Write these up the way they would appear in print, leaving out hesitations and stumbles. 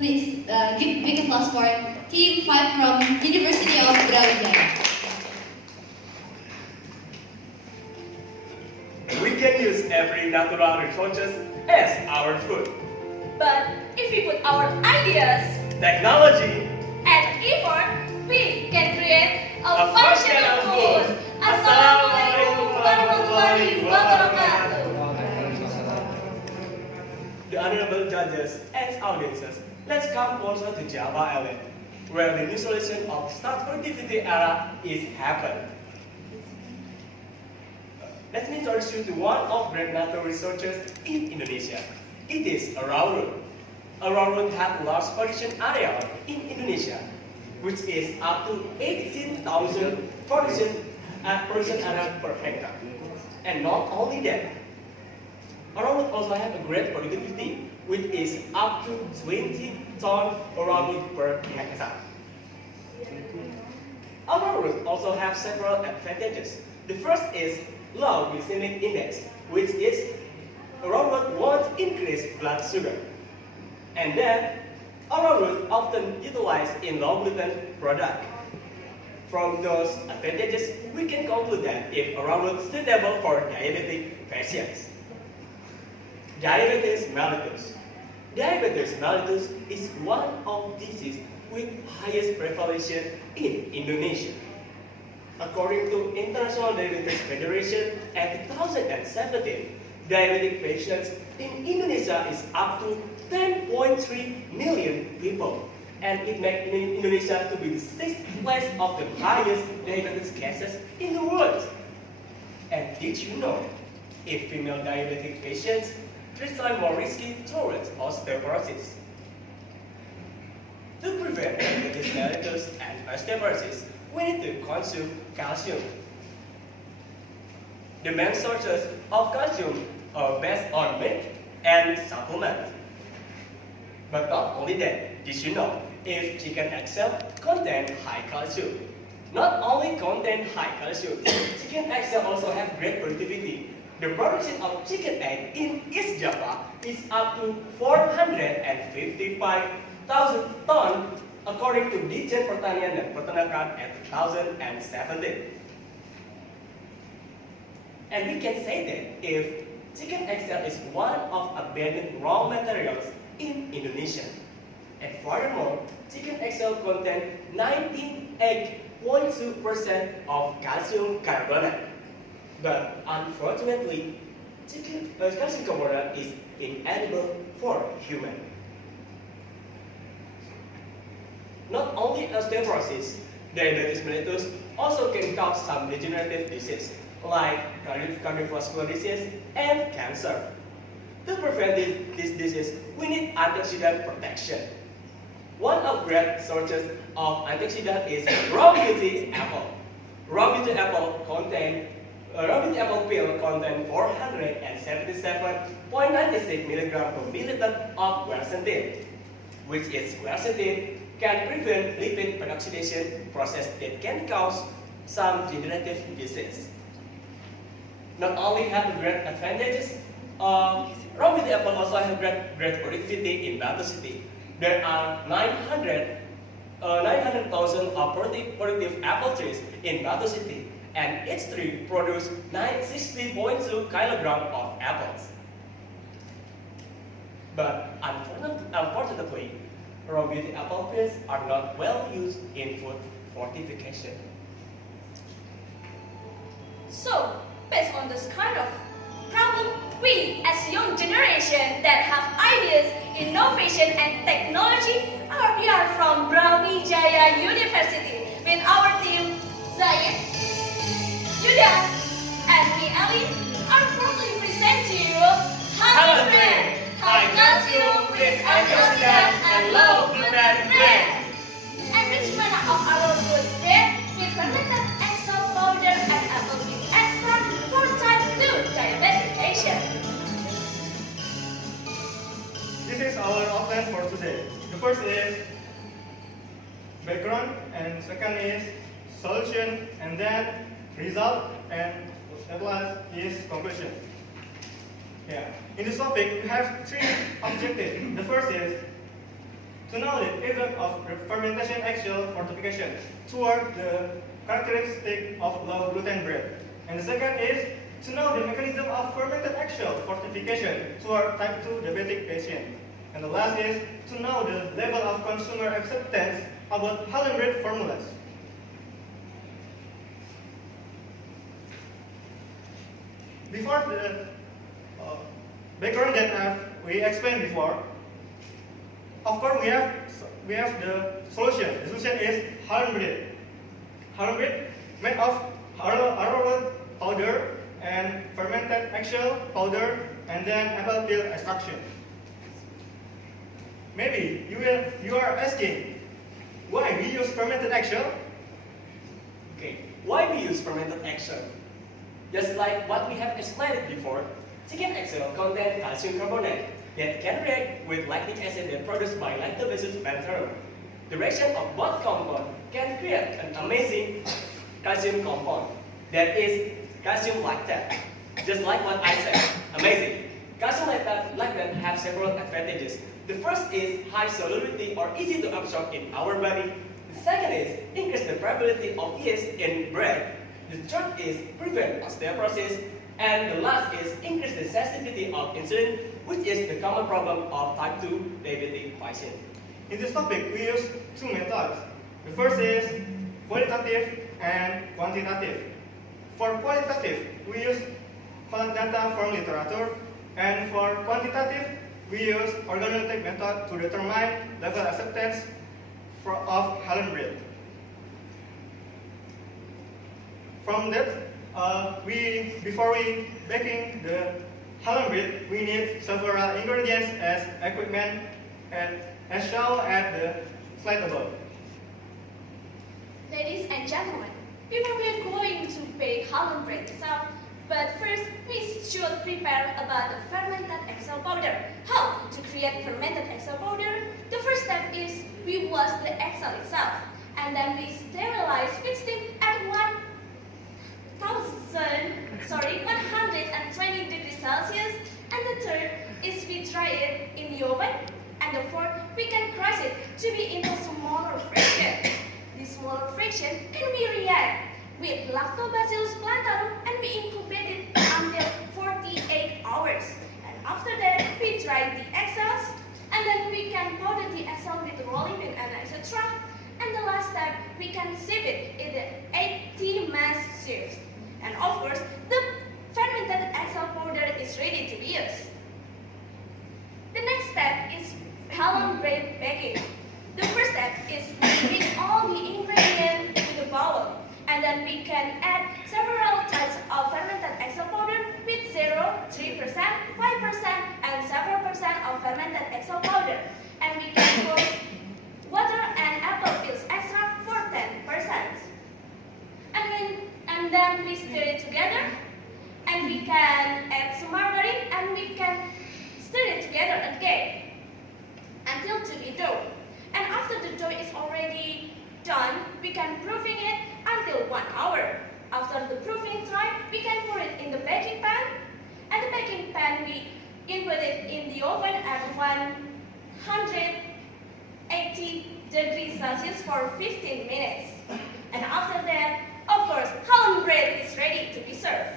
Please give big applause for Team 5 from University of Brawijaya. We can use every natural resources as our food. But if we put our ideas Technology and effort, we can create a A functional food. Assalamualaikum warahmatullahi wabarakatuh. The honorable judges and audiences, let's come closer to Java Elin, where the new solution of start productivity era is happened. Let me introduce you to one of great natural resources in Indonesia. It is a railroad. A railroad has a large production area in Indonesia, which is up to 18,000 production area per hectare. And not only that, a railroad also has a great productivity, which is up to 20 tons railroad per hectare. A railroad also has several advantages. The first is low glycemic index, which is a railroad won't increase blood sugar. And then, a railroad often utilized in low gluten product. From those advantages, we can conclude that if a railroad is suitable for diabetic patients. Diabetes mellitus. Diabetes mellitus is one of diseases with highest prevalence in Indonesia. According to International Diabetes Federation, at 2017, diabetic patients in Indonesia is up to 10.3 million people, and it makes Indonesia to be the 6th place of the highest diabetes cases in the world. And did you know, if female diabetic patients 3 times more risky towards osteoporosis? To prevent diabetes mellitus and osteoporosis, we need to consume calcium. The main sources of calcium are based on milk and supplements. But not only that, did you know if chicken egg cell contain high calcium? Not only contain high calcium, chicken egg cell also have great productivity. The production of chicken egg in East Java is up to 455,000 tons according to Dijen Pertanian dan Peternakan at 2017. And we can say that if chicken egg cell is one of abundant raw materials in Indonesia. And furthermore, chicken egg cell contain 98.2% of calcium carbonate. But unfortunately, calcium carbonate is inedible for human. Not only osteoporosis, diabetes mellitus also can cause some degenerative disease like cardiovascular disease and cancer. To prevent this disease, we need antioxidant protection. One of great sources of antioxidant is raw beauty apple. Raw beauty apple pill contain 477.96 mg per milliliter of quercetin, which is quercetin can prevent lipid peroxidation process that can cause some degenerative disease. Not only have great advantages, raw beauty apple also have great productivity in Batu City. There are 900,000 productive apple trees in Batu City, and each tree produces 60.2 kilograms of apples. But unfortunately, raw beauty apple peels are not well used in food fortification. So, based on this kind of problem, we as young generation that have ideas, innovation and technology we are from Brawijaya University with our team Zaid, Yuda and me Elin are proudly present to you Hallon Bread, high calcium with antioxidant and low gluten bread. Enrichment of our good bread with fermented egg cell powder and apple juice extract for type 2 diabetic patients. This is our outline for today. The first is background, and second is solution, and then result, and at last is conclusion. Yeah. In this topic, we have 3 objectives. The first is to know the effect of fermentation axial fortification toward the characteristic of low gluten bread. And the second is to know the mechanism of fermented axial fortification toward type 2 diabetic patient. And the last is to know the level of consumer acceptance about Hallon Bread formulas. Before the background that we explained before, of course we have the solution. The solution is Hallon Bread. Hallon Bread made of arrowroot powder and fermented eggshell powder and then apple peel extraction. Maybe you are asking why we use fermented eggshell? Okay, why we use fermented eggshell? Just like what we have explained before, chicken eggshell contain calcium carbonate that can react with lactic acid that produced by lactobacillus bacterium. The reaction of both compounds can create an amazing calcium compound that is calcium lactate. Just like what I said, amazing. Calcium lactate have several advantages. The first is high solubility or easy to absorb in our body. The second is increase the probability of yeast in bread. The third is prevent osteoporosis. And the last is increase the sensitivity of insulin, which is the common problem of type 2 diabetic patients. In this topic, we use two methods. The first is qualitative and quantitative. For qualitative, we use collect data from literature, and for quantitative, we use organoleptic method to determine level acceptance of Hallon Bread. From that, before we baking the Hallon Bread, we need several ingredients as equipment and as shown at the slide above. Ladies and gentlemen, before we are going to bake Hallon Bread itself, but first we should prepare about the fermented eggshell powder. How to create fermented eggshell powder? The first step is we wash the eggshell itself, and then we sterilize with steam at 120 degrees Celsius, and the third is we dry it in the oven, and the fourth we can crush it to be into smaller fraction. This smaller fraction can we react with lactobacillus plantarum and we incubate it until 48 hours. And after that we dry the eggshells, and then we can powder the eggshell with rolling pin and etc. And the last step, we can sieve it in the 80 mass sieves. And of course, the fermented eggshell powder is ready to be used. The next step is Hallon Bread baking. The first step is we mix all the ingredients to the bowl, and then we can add several types of fermented eggshell powder with 0, 3%, 5%, and several percent of fermented eggshell powder. And we can put water and apple peels extract for 10%. And then we stir it together, and we can add some margarine, and we can stir it together again until to be dough. And after the dough is already done, we can proofing it until 1 hour. After the proofing time, we can put it in the baking pan, and the baking pan we input it in the oven at 180 degrees Celsius for 15 minutes. And after that, of course, Hallon Bread is ready to be served.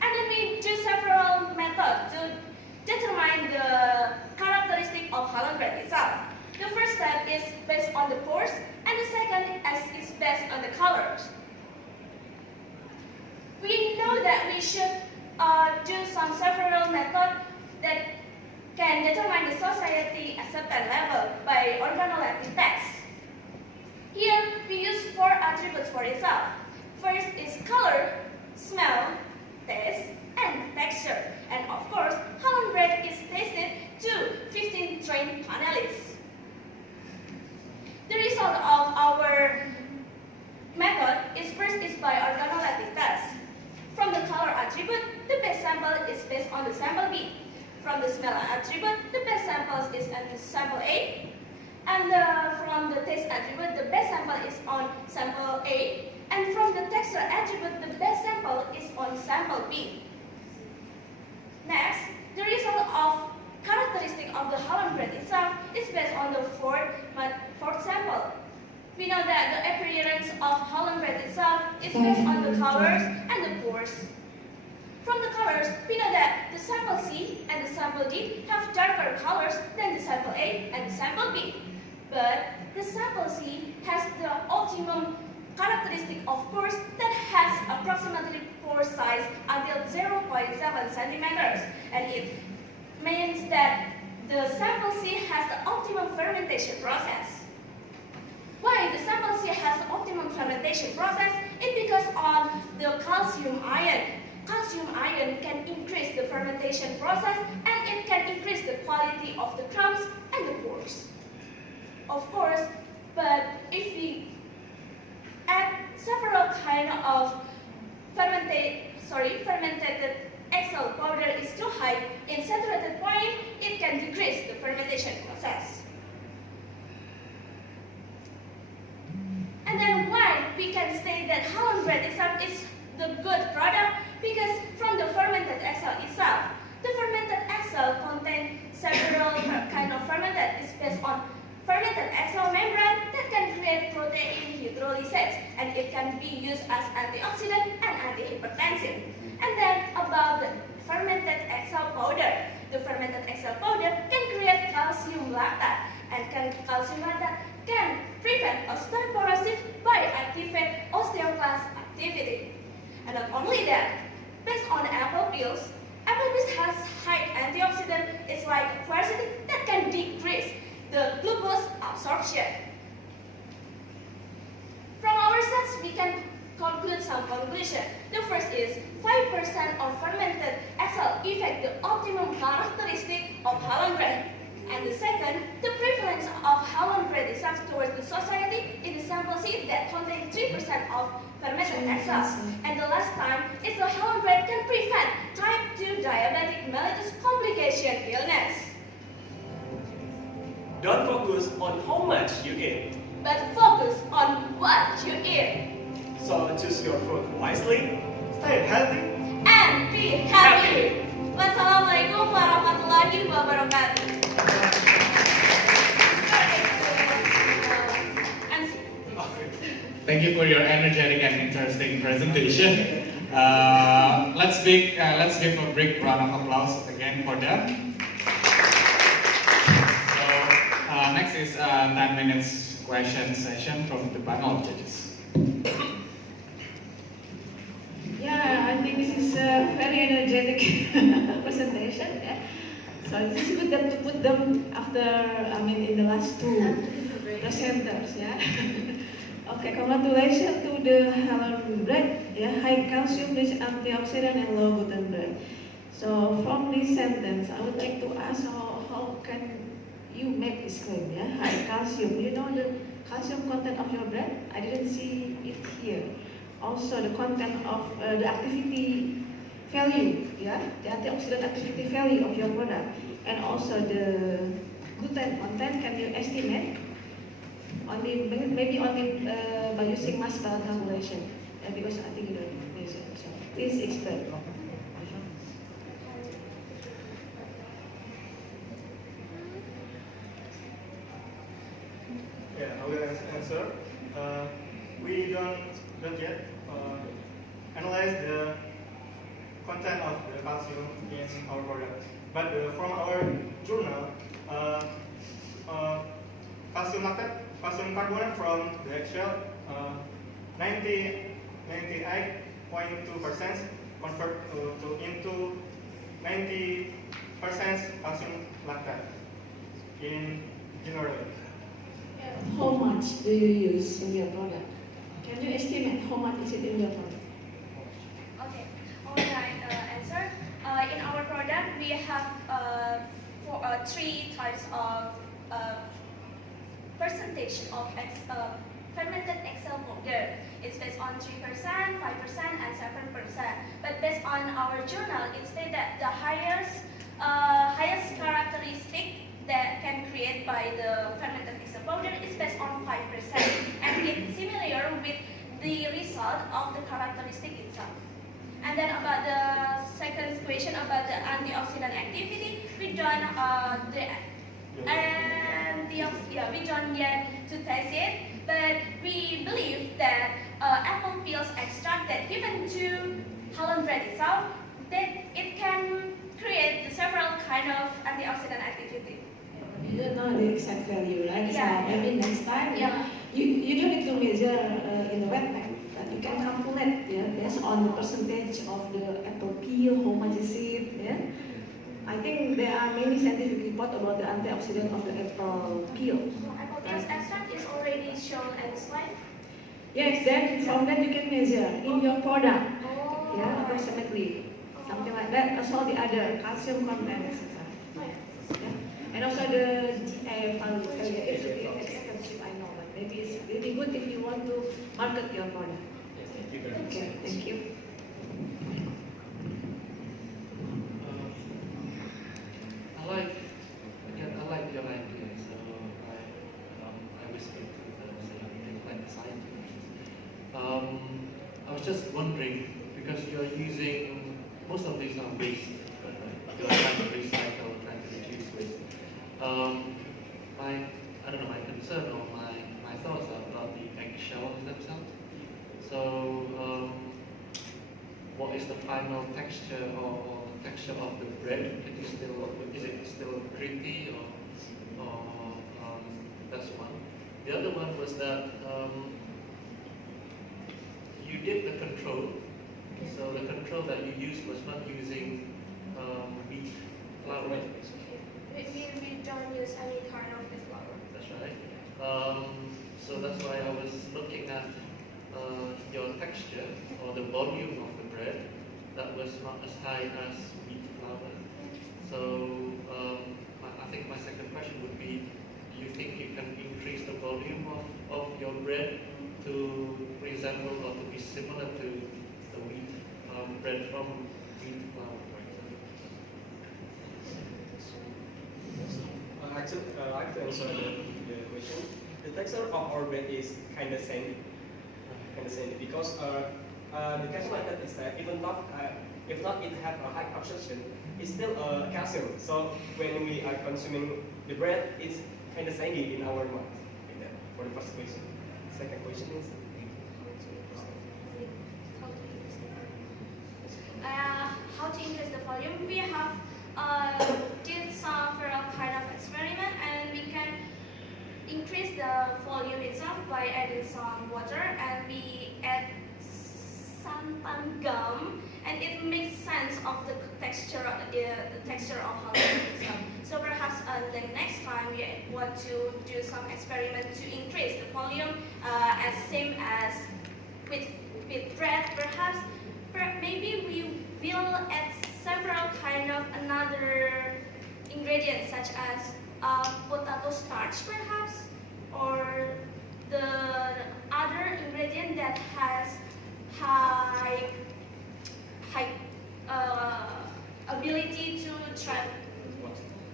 And then we do several methods to determine the characteristic of Hallon Bread itself. The first step is based on the pores, and the second is based on the colors. We know that we should do some several methods that can determine the society acceptance level by organoleptic tests. Here we use 4 attributes for itself. First is color, smell, taste, and texture. And of course, Hallon Bread is tasted to 15 trained panelists. The result of our method is first is by organoleptic test. From the color attribute, the best sample is based on the sample B. From the smell attribute, the best sample is on the sample A. And from the taste attribute, the best sample is on sample A. And from the texture attribute, the best sample is on sample B. Next, the result of characteristic of the Hallon Bread itself is based on the fourth sample. We know that the appearance of Hallon Bread itself is based on the colors and the pores. From the colors, we know that the sample C and the sample D have darker colors than the sample A and the sample B. But the sample C has the optimum characteristic of pores that has approximately pore size until 0.7 centimeters, and it means that the sample C has the optimum fermentation process. Why the sample C has the optimum fermentation process? It's because of the calcium ion. Calcium ion can increase the fermentation process and it can increase the quality of the crumbs and the pores. Of course, but if we add several kind of fermented Excel powder is too high in saturated point, it can decrease the fermentation process. And then why we can say that Hallon Bread itself is the good product? Because from the fermented Excel itself, the fermented Excel contains several kind of fermented. It's based on fermented Excel membrane that can create protein hydrolysates, and it can be used as antioxidant and antihypertensive. And then about the fermented Excel powder, the fermented Excel powder can create calcium lactate, and calcium lactate can prevent osteoporosis by activate osteoclast activity. And not only that, based on apple peels has high antioxidant. It's like quercetin that can decrease the glucose absorption. From our research, we can conclude some conclusion. The first is 5% of fermented Excel affect the optimum characteristic of Hallon Bread. And the second, the prevalence of Hallon Bread is towards the society in the sample C that contains 3% of fermented Excel. And the last time is the Hallon Bread can prevent type 2 diabetic mellitus complication illness. Don't focus on how much you eat, But focus on what you eat. so choose your food wisely. Stay healthy. And be happy. Wassalamualaikum warahmatullahi wabarakatuh. Thank you for your energetic and interesting presentation. Let's give a big round of applause again for them. So next is 10 minutes question session from the panel of judges. Yeah, I think this is a very energetic presentation. Yeah. So this is good that to put them after, in the last two presenters. Yeah. Okay, congratulations to the Hallon Bread. Yeah, high calcium, rich antioxidant, and low gluten bread. So from this sentence, I would like to ask how can you make this claim? Yeah, high calcium. You know the calcium content of your bread? I didn't see it here. Also the content of the activity value, yeah, the antioxidant activity value of your product, and also the gluten content. Can you estimate? Maybe only by using mass balance calculation, because I think you don't use it. So please explain. Yeah, I will answer. We don't yet analyze the content of the calcium in our product, but from our journal, calcium lactate, calcium carbonate from the Excel, 98.2% convert into 90% calcium lactate in general. How much do you use in your product? Can you estimate how much is it in your product? Okay, alright, answer. In our product, we have three types of percentage of fermented Excel powder. It's based on 3%, 5%, and 7%. But based on our journal, it states that the highest characteristic that can create by the fermented Excel powder is based on 5%, and it's similar with the result of the characteristic itself. And then about the second question about the antioxidant activity, we done the yeah, we don't yet to taste it, but we believe that apple peels extract that given to Hallon Bread itself, that it can create several kind of antioxidant activity. You don't know the exact value, right? Yeah. So maybe next time, you don't need to measure in the wet pack, but you can calculate, based on the percentage of the apple peel, how much is it, I think there are many scientific reports about the antioxidant of the apple peel. Apple peels extract is already shown at the slide. Yes, then from that you can measure in your product, Oh. approximately, something like that. Also the other calcium content, etc. And also the GI value, it's a bit expensive, I know, but maybe it's really good if you want to market your product. Yes, thank you very much. Okay, thank you. I like your idea, so I respect the like scientists. I was just wondering, because you're using, most of these are waste, you're trying to recycle, trying to reduce waste. I don't know, my concern or my thoughts are about the eggshells themselves. So, what is the final texture or texture of the bread? Is it still gritty or that's one. The other one was that you did the control. So the control that you used was not using wheat flour. We don't use any kind of the flour. That's right. So that's why I was looking at your texture or the volume of the bread that was not as high as wheat flour. So I think my second question would be, do you think you can increase the volume of your bread to resemble or to be similar to the wheat bread from wheat flour, for example? Actually, I like to answer the question. The texture of our bread is kind of sandy, because the calcium content is even not if not it have a high absorption, it's still calcium. So when we are consuming the bread, it's kind of sandy in our mouth. Like that. For the first question. Second question is. How to increase the volume? We have did several kind of experiment, and we can increase the volume itself by adding some water, and we add santan gum, and it makes sense of the texture of the texture of Hallon itself. So perhaps the next time we want to do some experiment to increase the volume, as same as with bread, perhaps maybe we will add several kind of another ingredients such as potato starch perhaps, or the other ingredient that has high ability to trap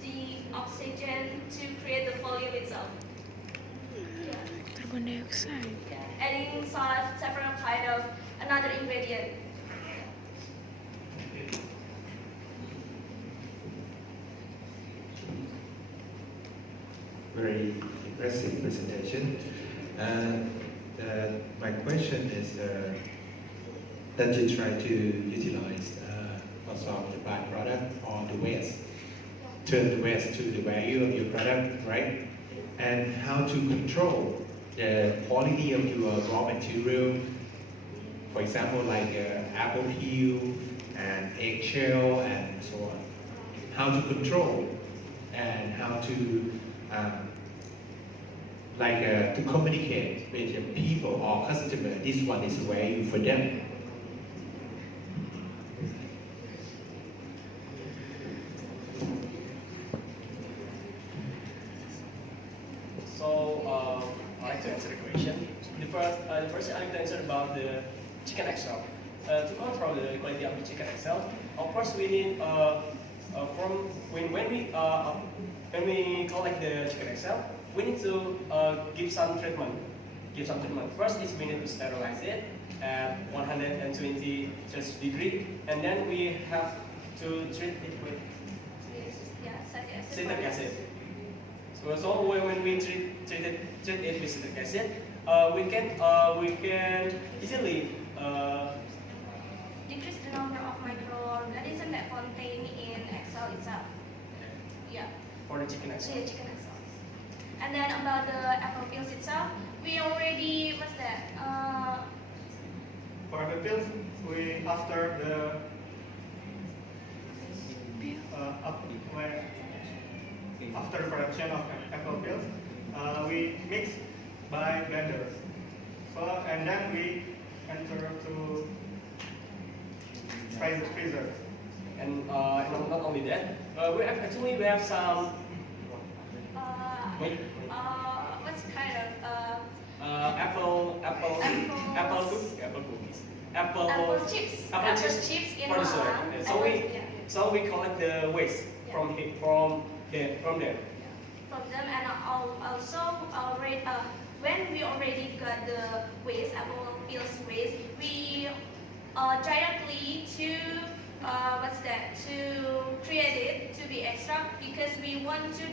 the oxygen to create the volume itself. Carbon dioxide. Adding several kind of another ingredient. Very impressive presentation. My question is that you try to utilize lots of the byproduct or the waste, turn the waste to the value of your product, right? And how to control the quality of your raw material, for example, like apple peel and eggshell and so on. How to control and how to to communicate with the people or customer. This one is value for them. So I like to answer the question. The first I like to answer about the chicken eggshell. To control the quality of the chicken eggshell, of course we need from when we collect the chicken eggshell, we need to give some treatment. First is we need to sterilize it at 120 Celsius degree, and then we have to treat it with citric acid. So So when we treat it with citric acid, we can easily Decrease the number of microorganisms that contain in egg cell itself. Yeah. for the chicken acid. Yeah, chicken egg cells. And then about the apple peels itself, we already what's that? For the pills, we after the after the production of apple pills, we mix by blender. So and then we enter to freezer. And not only that, we have some What's kind of apple cookies, apple chips. apple chips in for the Hallon. soda. So we collect the waste from there. From them, and also when we already got the waste, apple peels waste, we directly to to create it to be extra, because we want to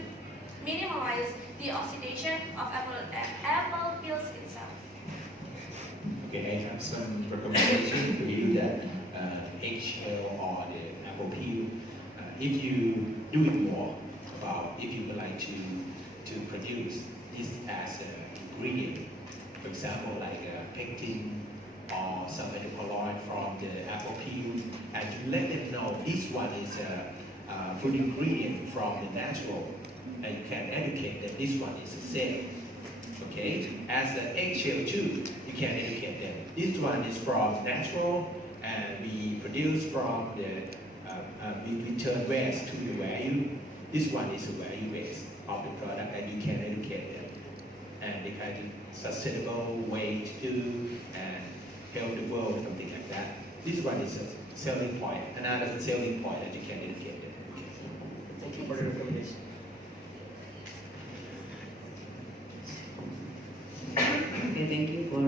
minimize the oxidation of apple peels itself. Okay, I have some recommendation for you that eggshell or the apple peel, if you do it more about if you would like to produce this as an ingredient, for example like pectin or some colloid from the apple peel, and you let them know this one is a food ingredient from the natural, and you can educate that this one is safe. Okay, as the eggshell too, you can educate them. This one is from natural, and we produce from the we turn waste to the value. This one is a value waste of the product, and you can educate them. And the kind of sustainable way to do and help the world, something like that. This one is a selling point, another selling point that you can educate them. Thank you for the recommendation. Okay, thank you for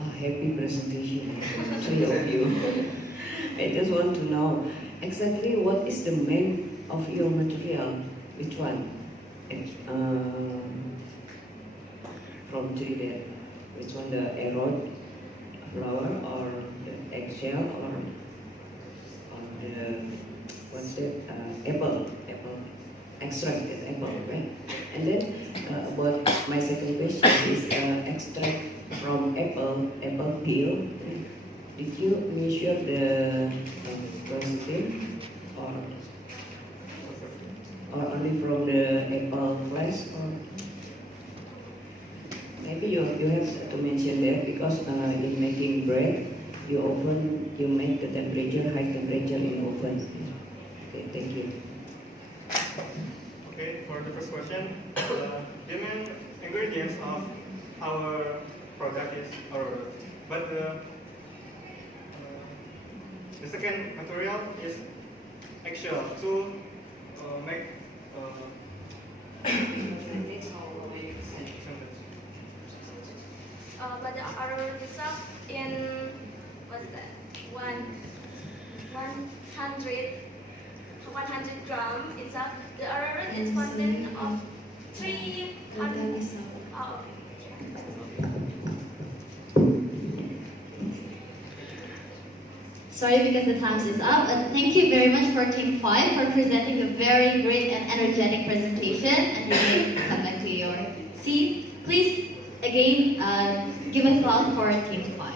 a happy presentation, three of you. I just want to know exactly what is the main of your material, which one? From three there, which one, the arrowed flour or the eggshell or the, what's that, apple extract, that apple, right? And then about my second question is extract from apple peel. Did you measure the quantity or only from the apple flesh, or maybe you have to mention that, because in making bread you make the temperature, high temperature in oven. Okay, thank you. Okay, for the first question, the main ingredients of our product is arrow, but the second material is eggshell to make But the arrow itself in what's that? 100 gram itself. The arrowroot is content of 300. Oh, Sorry because the time is up, and thank you very much for Team 5 for presenting a very great and energetic presentation. And again, come back to your seat. Please, again, give an applause for Team 5.